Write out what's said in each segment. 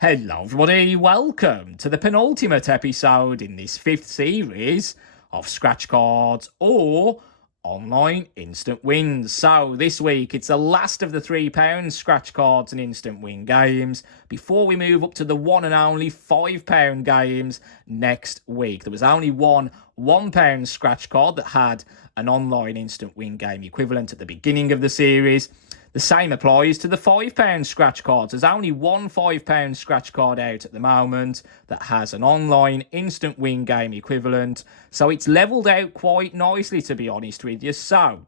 Hello everybody, welcome to the penultimate episode in this 5th series of Scratchcards or Online Instant Wins. So this week it's the last of the £3 Scratchcards and Instant Win games before we move up to the one and only £5 games next week. There was only one £1 scratch card that had an online instant win game equivalent at the beginning of the series. The same applies to the £5 scratch cards. There's only one £5 scratch card out at the moment that has an online instant win game equivalent. So it's levelled out quite nicely, to be honest with you. So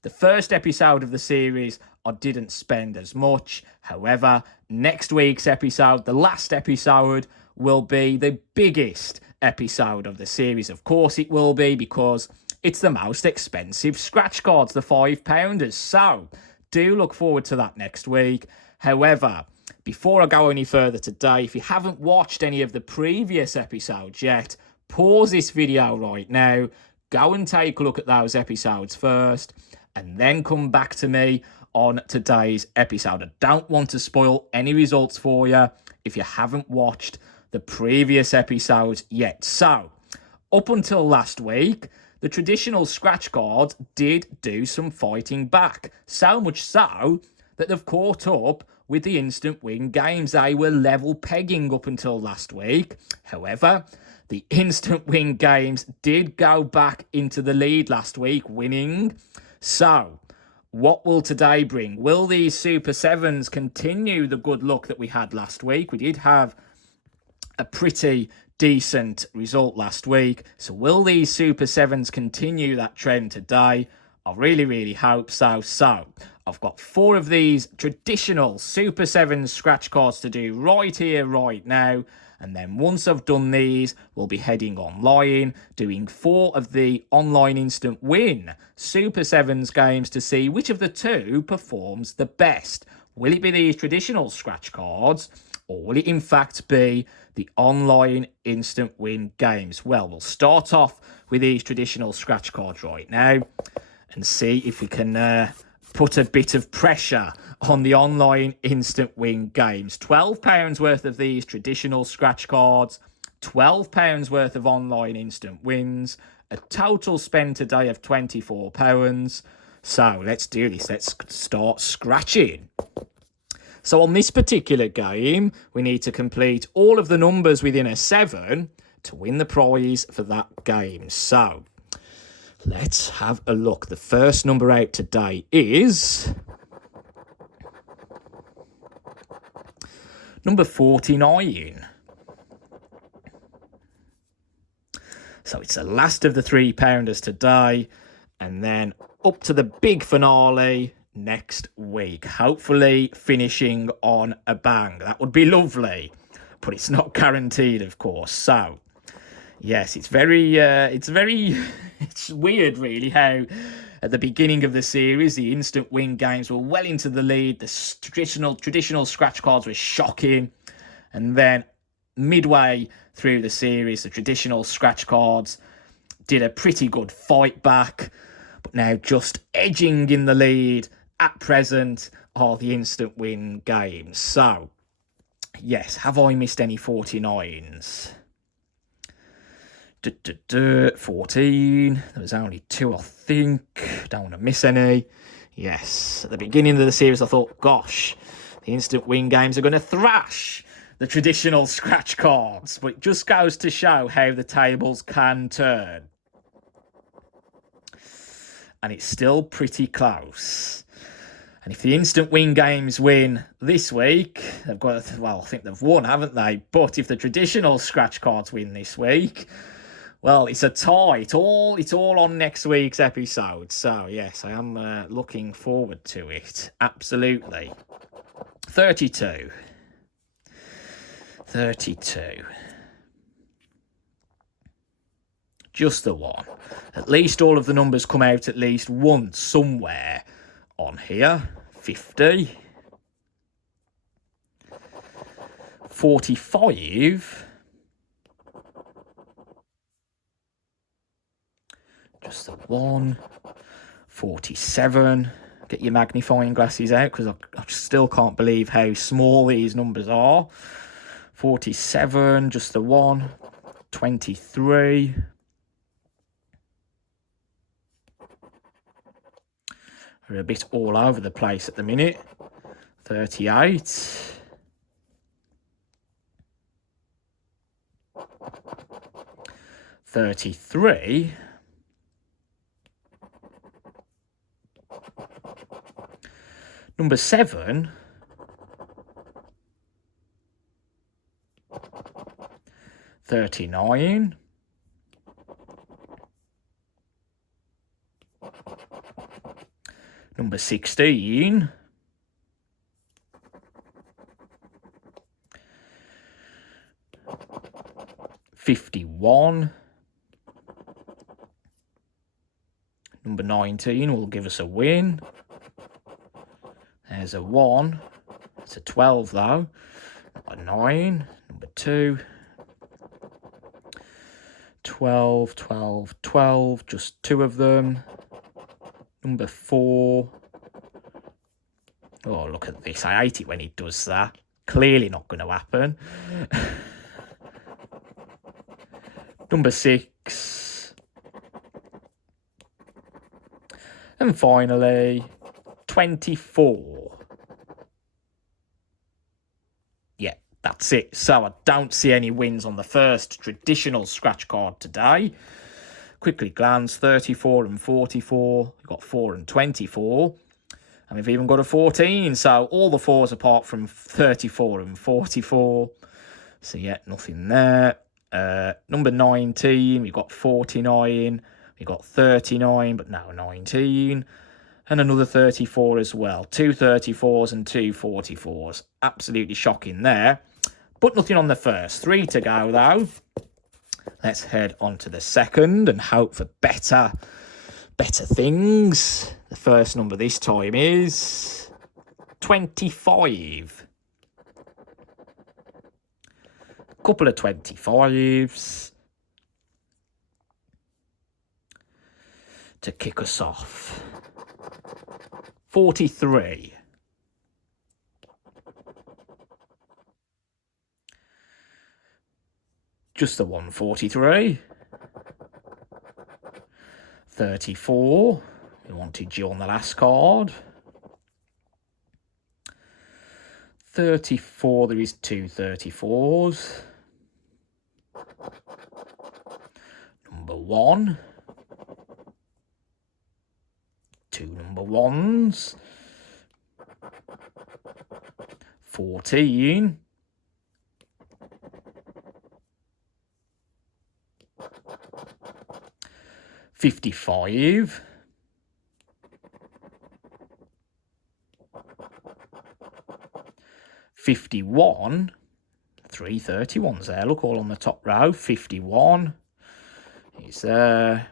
the first episode of the series, I didn't spend as much. However, next week's episode, the last episode, will be the biggest episode of the series. Of course it will be, because it's the most expensive scratch cards, the £5. So do look forward to that next week. However, before I go any further today, if you haven't watched any of the previous episodes yet, pause this video right now, go and take a look at those episodes first, and then come back to me on today's episode. I don't want to spoil any results for you if you haven't watched the previous episodes yet. So, up until last week, the traditional scratch cards did do some fighting back. So much so that they've caught up with the instant win games. They were level pegging up until last week. However, the instant win games did go back into the lead last week, winning. So, what will today bring? Will these Super 7s continue the good luck that we had last week? We did have a pretty decent result last week. So will these Super 7s continue that trend today? I really hope so. So I've got 4 of these traditional Super 7 scratch cards to do right here, right now. And then once I've done these, we'll be heading online, doing 4 of the online instant win Super 7s games to see which of the 2 performs the best. Will it be these traditional scratch cards, or will it in fact be the online instant win games? Well, we'll start off with these traditional scratch cards right now and see if we can put a bit of pressure on the online instant win games. £12 worth of these traditional scratch cards, £12 worth of online instant wins, a total spend today of £24. So let's do this. Let's start scratching. So on this particular game, we need to complete all of the numbers within a 7 to win the prize for that game. So let's have a look. The first number out today is number 49. So it's the last of the £3 today, and then up to the big finale next week, hopefully finishing on a bang. That would be lovely, but it's not guaranteed, of course. So yes, it's weird really how at the beginning of the series the instant win games were well into the lead. The traditional scratch cards were shocking, and then midway through the series the traditional scratch cards did a pretty good fight back, but now just edging in the lead at present are the instant win games. So, yes, have I missed any 49s? 14. There was only 2, I think. Don't want to miss any. Yes, at the beginning of the series I thought, gosh, the instant win games are going to thrash the traditional scratch cards. But it just goes to show how the tables can turn. And it's still pretty close. And if the instant win games win this week, they've got, well, I think they've won, haven't they? But if the traditional scratch cards win this week, well, it's a tie. It's all on next week's episode. So, yes, I am looking forward to it. Absolutely. 32. Just the one. At least all of the numbers come out at least once somewhere on here. 50. 45. Just the one. 47. Get your magnifying glasses out, because I still can't believe how small these numbers are. 47, just the one. 23. We're a bit all over the place at the minute. 38. 33. Number 7. 39. Number 16. 51. Number 19 will give us a win. There's a 1. It's a 12 though. Number 9. Number 2. 12, 12, 12. Just 2 of them. Number 4. Oh, look at this. I hate it when it does that. Clearly not going to happen. Number 6. And finally, 24. Yeah, that's it. So I don't see any wins on the first traditional scratch card today. Quickly glance, 34 and 44. We've got 4 and 24. And we've even got a 14. So all the 4s apart from 34 and 44. So yeah, nothing there. Number 19, we've got 49. We've got 39, but now 19. And another 34 as well. 2 34s and 2 44s. Absolutely shocking there. But nothing on the first. 3 to go, though. Let's head on to the second and hope for better things. The first number this time is 25. Couple of 25s to kick us off. 43. Just the 143. 34. We wanted you on the last card. 34. There is 2 34s. Number 1. 2 number 1s. 14. 55. 51. 3 31s there. Look, all on the top row. 51 is there.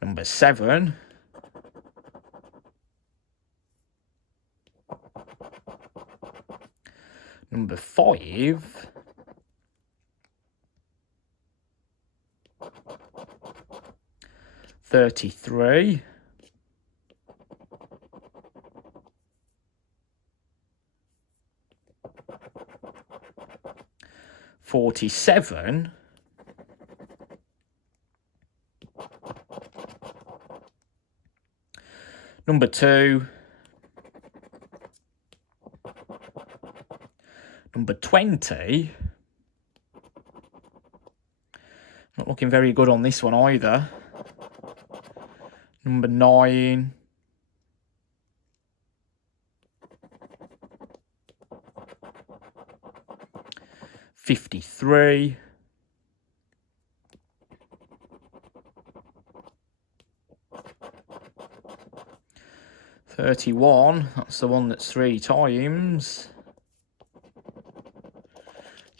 Number 7. Number 5. 33. 47. 2. Number 20. Not looking very good on this one either. Number 9. 53. 31. That's the one that's 3 times.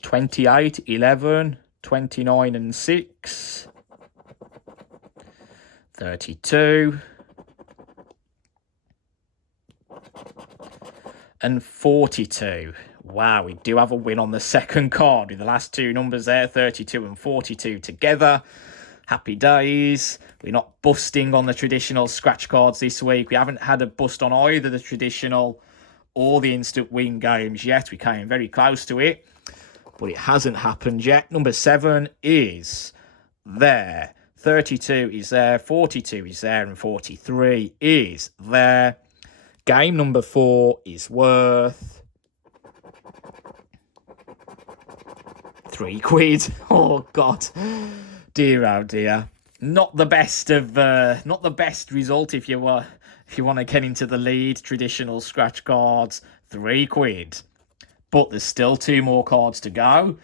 28, 11, 29 and 6. 32. And 42. Wow, we do have a win on the second card with the last 2 numbers there, 32 and 42 together. Happy days. We're not busting on the traditional scratch cards this week. We haven't had a bust on either the traditional or the instant win games yet. We came very close to it, but it hasn't happened yet. Number 7 is there. 32 is there, 42 is there, and 43 is there. Game number 4 is worth £3. Oh God, dear oh dear. Not the best result if you want to get into the lead. Traditional scratch cards, £3. But there's still 2 more cards to go.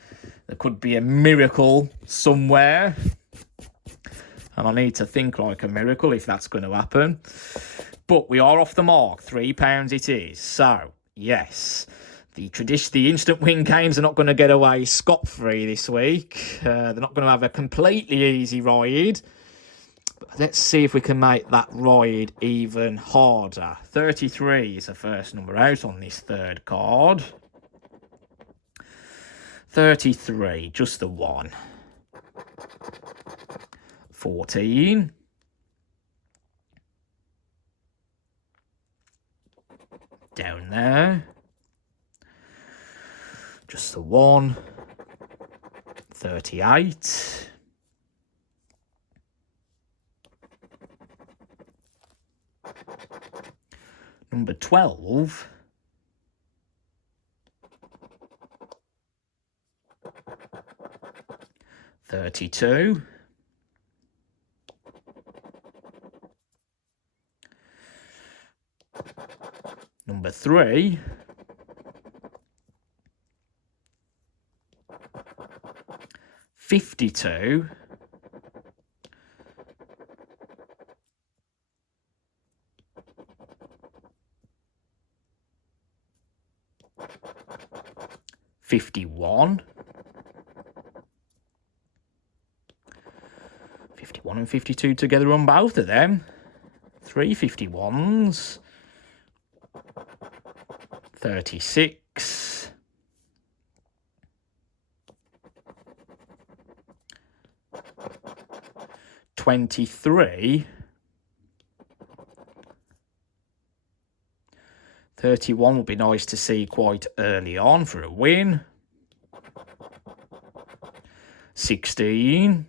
There could be a miracle somewhere. And I need to think like a miracle if that's going to happen. But we are off the mark. £3 it is. So, yes, the instant win games are not going to get away scot-free this week. They're not going to have a completely easy ride. But let's see if we can make that ride even harder. 33 is the first number out on this third card. 33, just the one. 14. Down there. Just the one. 38. Number 12. 32. Number 3. 52. $51. 51 and 52 together on both of them. 3 51s. 36. 23. 31 would be nice to see quite early on for a win. 16.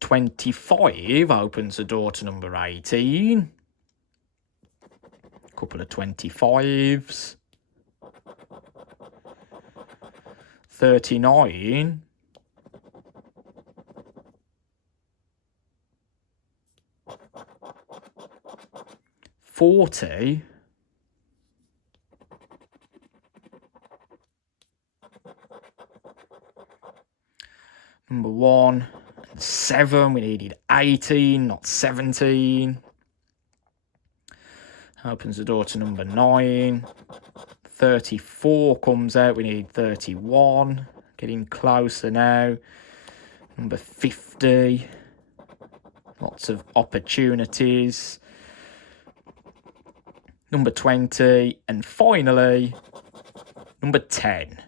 25 opens the door to number 18. Couple of 25s. 39. 40. 1. 7, we needed 18, not 17. Opens the door to number 9. 34 comes out, we need 31. Getting closer now. Number 50. Lots of opportunities. Number 20. And finally, number 10.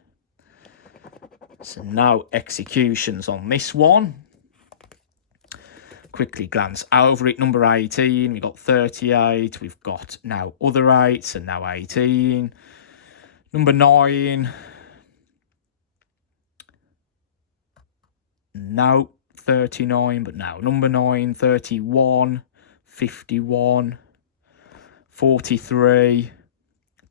So no executions on this one. Quickly glance over it. Number 18, we've got 38. We've got now other 8s and now 18. Number 9. No, 39, but now number 9, 31, 51, 43,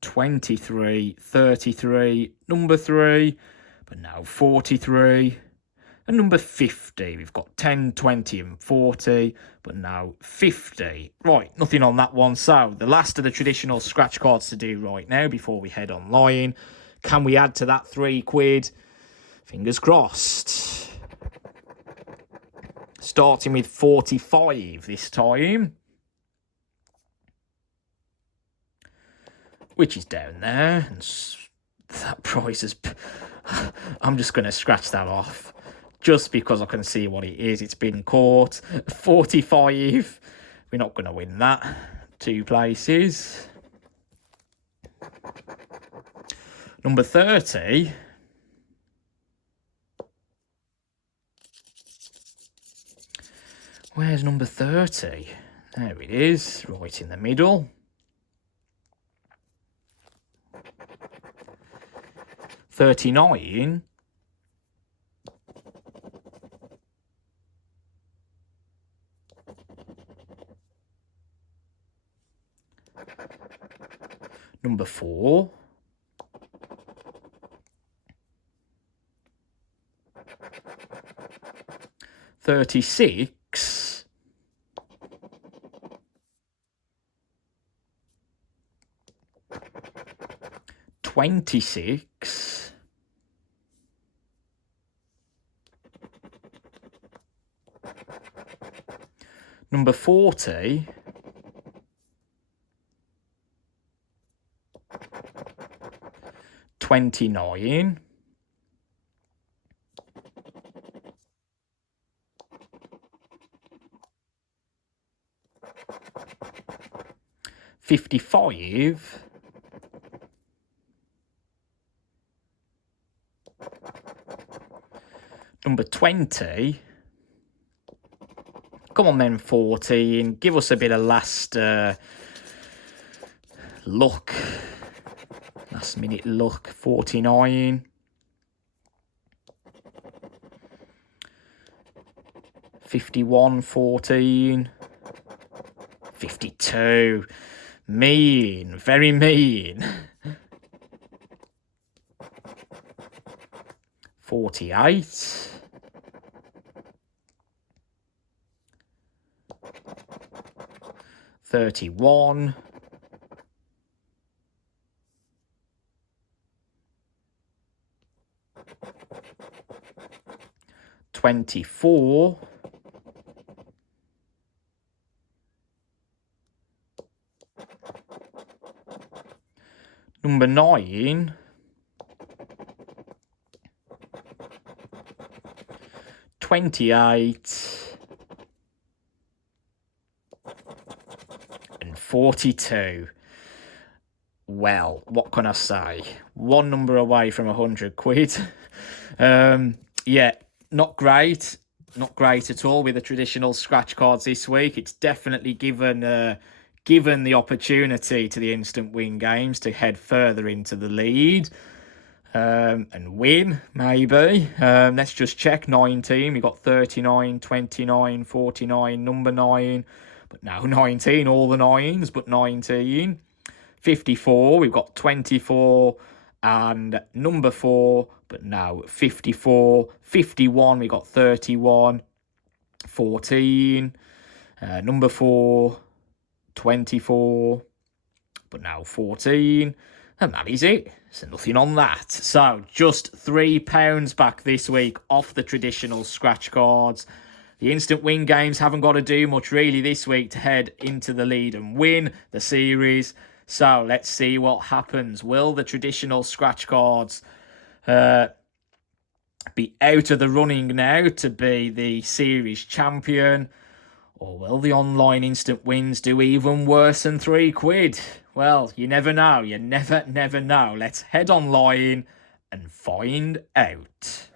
23, 33, number 3, but now 43. And number 50, we've got 10, 20 and 40, but now 50. Right, nothing on that one. So, the last of the traditional scratch cards to do right now before we head online. Can we add to that £3? Fingers crossed. Starting with 45 this time. Which is down there. And that price is... I'm just going to scratch that off. Just because I can see what it is. It's been caught. 45. We're not going to win that. 2 places. Number 30. Where's number 30? There it is, right in the middle. 39. Number 4. 36. 26. 40. 29. 55. 20. Come on then, 14. Give us a bit of last luck. Last minute luck. 49. 51, 14. 52. Mean. Very mean. 48. 31. 24. 9. 28. And 42. Well, what can I say? One number away from 100 quid. Yeah, not great. Not great at all with the traditional scratch cards this week. It's definitely given the opportunity to the instant win games to head further into the lead and win, maybe. Let's just check. 19. We got 39, 29, 49, number 9. But now 19, all the 9s, but 19. 54, we've got 24 and number 4, but now 54. 51, we got 31. 14, number 4, 24, but now 14. And that is it. So nothing on that. So just £3 back this week off the traditional scratch cards. The instant win games haven't got to do much really this week to head into the lead and win the series. So let's see what happens. Will the traditional scratch cards be out of the running now to be the series champion? Or will the online instant wins do even worse than £3? Well, you never know. You never know. Let's head online and find out.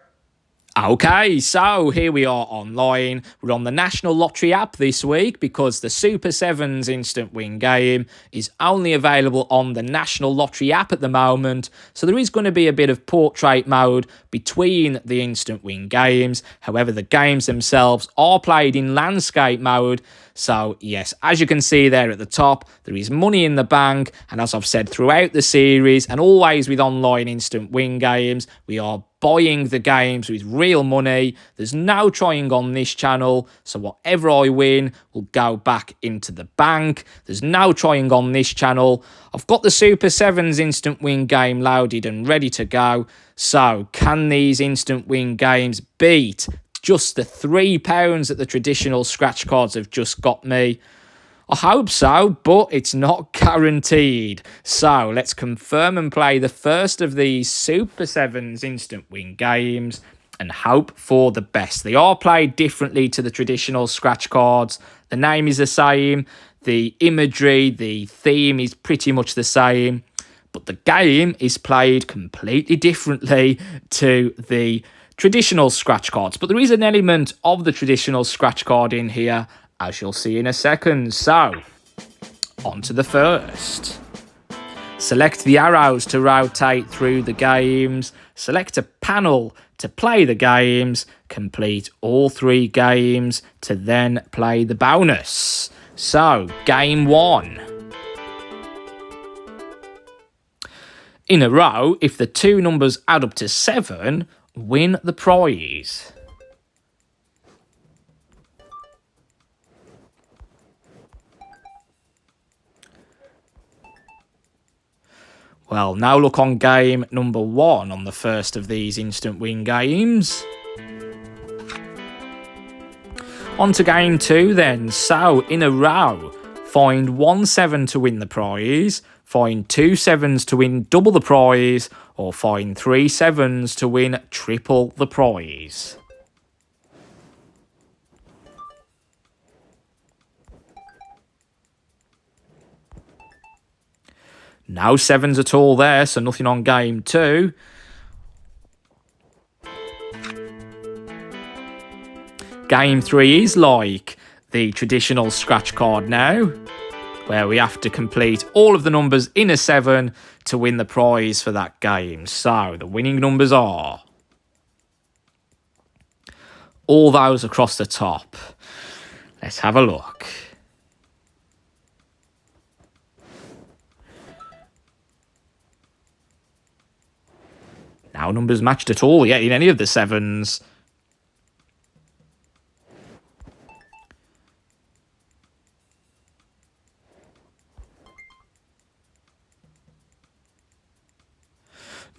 Okay, so here we are online. We're on the National Lottery app this week because the Super 7s instant win game is only available on the National Lottery app at the moment. So there is going to be a bit of portrait mode between the instant win games. However, the games themselves are played in landscape mode. So yes, as you can see there at the top, there is money in the bank. And as I've said throughout the series and always with online instant win games, we are buying the games with real money. There's no trying on this channel, so whatever I win will go back into the bank. There's no trying on this channel. I've got the Super 7s instant win game loaded and ready to go. So can these instant win games beat just the £3 that the traditional scratch cards have just got me? I hope so, but it's not guaranteed. So let's confirm and play the first of these Super 7s instant win games and hope for the best. They are played differently to the traditional scratch cards. The name is the same. The imagery, the theme is pretty much the same. But the game is played completely differently to the traditional scratch cards. But there is an element of the traditional scratch card in here, as you'll see in a second. So, on to the first. Select the arrows to rotate through the games. Select a panel to play the games. Complete all 3 games to then play the bonus. So, game 1. In a row, if the 2 numbers add up to 7, win the prize. Well, now look on game number 1 on the first of these instant win games. On to game 2 then. So, in a row, find 1 7 to win the prize, find 2 7s to win double the prize, or find 3 7s to win triple the prize. No 7s at all there, so nothing on game 2. Game 3 is like the traditional scratch card now, where we have to complete all of the numbers in a 7 to win the prize for that game. So the winning numbers are all those across the top. Let's have a look. No numbers matched at all yet in any of the 7s.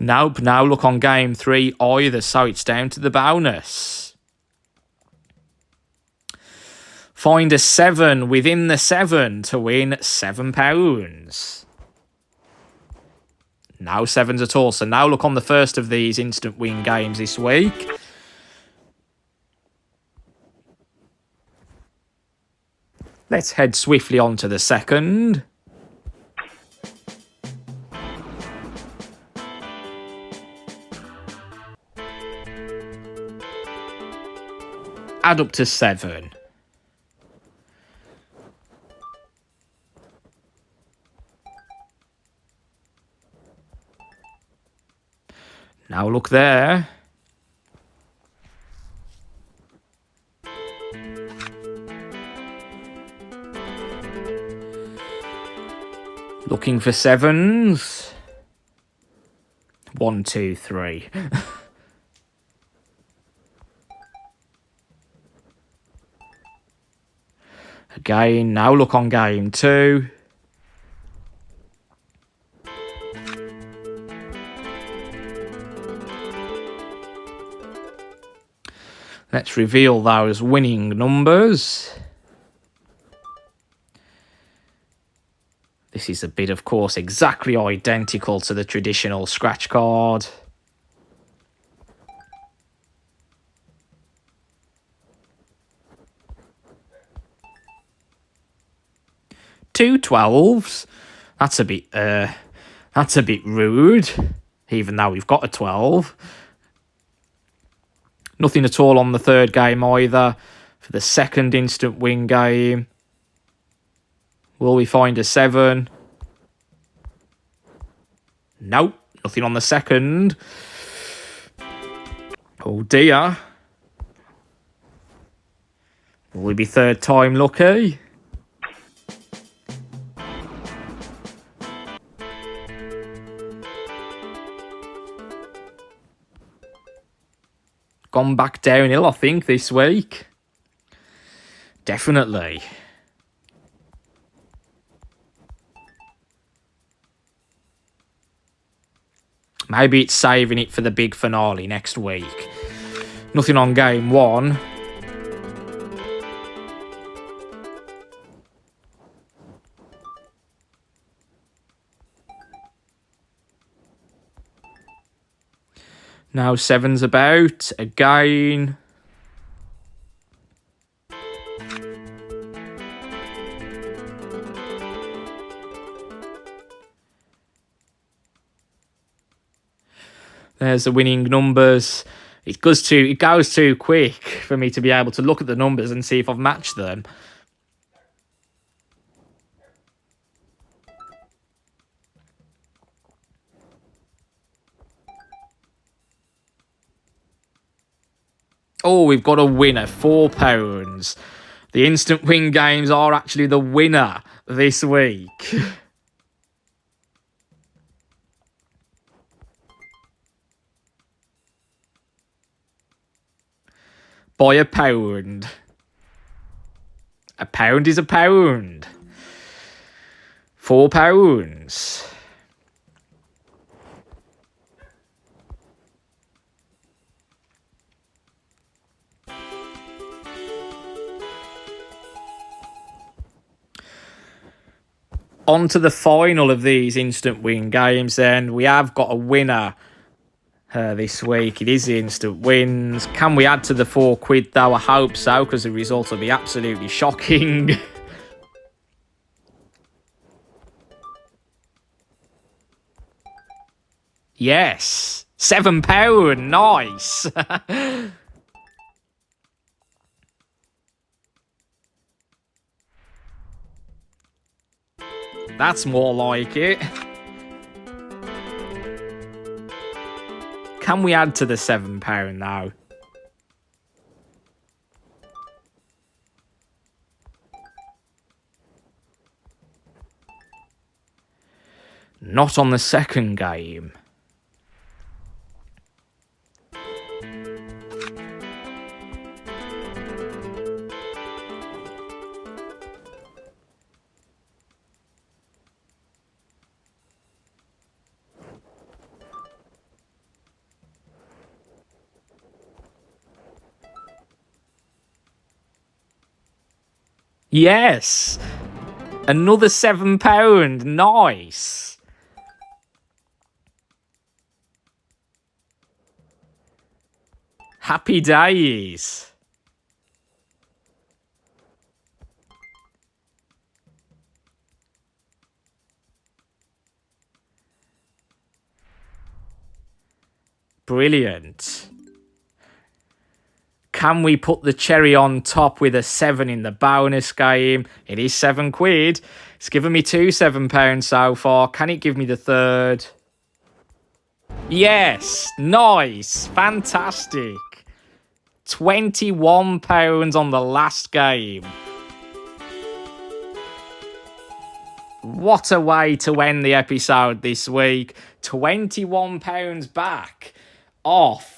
Nope, now look on game 3 either, so it's down to the bonus. Find a 7 within the 7 to win £7. No 7s at all, so now look on the first of these instant win games this week. Let's head swiftly on to the second. Add up to 7. Now look there. Looking for 7s. 1, 2, 3. Again, now look on game 2. Let's reveal those winning numbers. This is a bit, of course, exactly identical to the traditional scratch card. Two 12s. That's a bit rude, even though we've got a 12. Nothing at all on the third game either. For the second instant win game, will we find a 7? Nope, nothing on the second. Oh dear. Will we be third time lucky? Gone back downhill, I think, this week. Definitely. Maybe it's saving it for the big finale next week. Nothing on game 1. Now 7's about. Again. There's the winning numbers. It goes too quick for me to be able to look at the numbers and see if I've matched them. Oh, we've got a winner, £4. The instant win games are actually the winner this week. By a pound. A pound is a pound. £4. On to the final of these instant win games then. We have got a winner this week. It is the instant wins. Can we add to the £4 though? I hope so, because the result will be absolutely shocking. Yes, £7. Nice. That's more like it. Can we add to the £7 now? Not on the second game. Yes! Another £7. Nice! Happy days! Brilliant. Can we put the cherry on top with a 7 in the bonus game? It is £7. It's given me two £7 so far. Can it give me the third? Yes, nice, fantastic. £21 on the last game. What a way to end the episode this week. £21 back off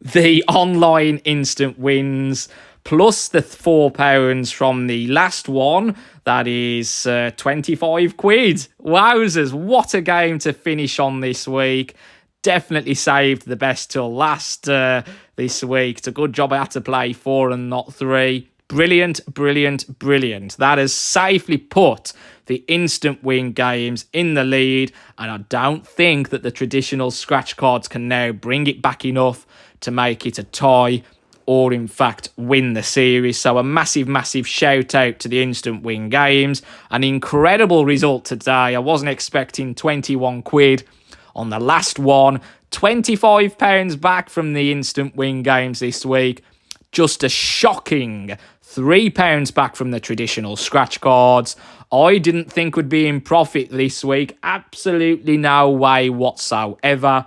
the online instant wins, plus the £4 from the last one. That is £25. Wowzers, what a game to finish on this week. Definitely saved the best till last this week. It's a good job I had to play 4 and not 3. Brilliant, brilliant, brilliant. That has safely put the instant win games in the lead, and I don't think that the traditional scratch cards can now bring it back enough to make it a tie or in fact win the series. So a massive, massive shout out to the instant win games. An incredible result today. I wasn't expecting £21 on the last one. £25 back from the instant win games this week. Just a shocking £3 back from the traditional scratch cards. I didn't think would be in profit this week. Absolutely no way whatsoever.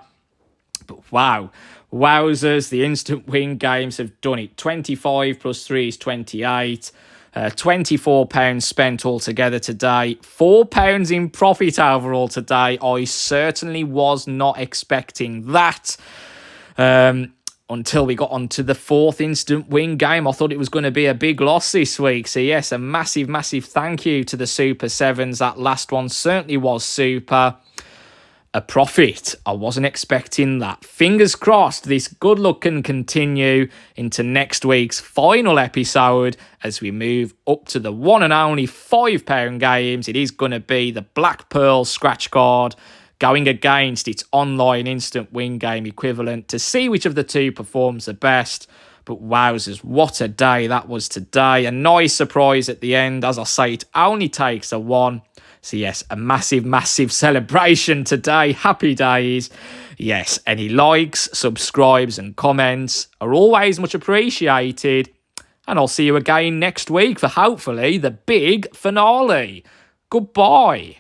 But wow. Wowzers, the instant win games have done it. 25 plus 3 is 28. £24 spent altogether today. £4 in profit overall today. I certainly was not expecting that. Until we got onto the fourth instant win game. I thought it was going to be a big loss this week. So yes, a massive, massive thank you to the Super 7s. That last one certainly was super. A profit. I wasn't expecting that. Fingers crossed this good luck can continue into next week's final episode as we move up to the one and only £5 games. It is going to be the Black Pearl Scratch Card going against its online instant win game equivalent to see which of the two performs the best. But wowzers, what a day that was today. A nice surprise at the end. As I say, it only takes a 1 So yes, a massive, massive celebration today. Happy days. Yes, any likes, subscribes and comments are always much appreciated. And I'll see you again next week for hopefully the big finale. Goodbye.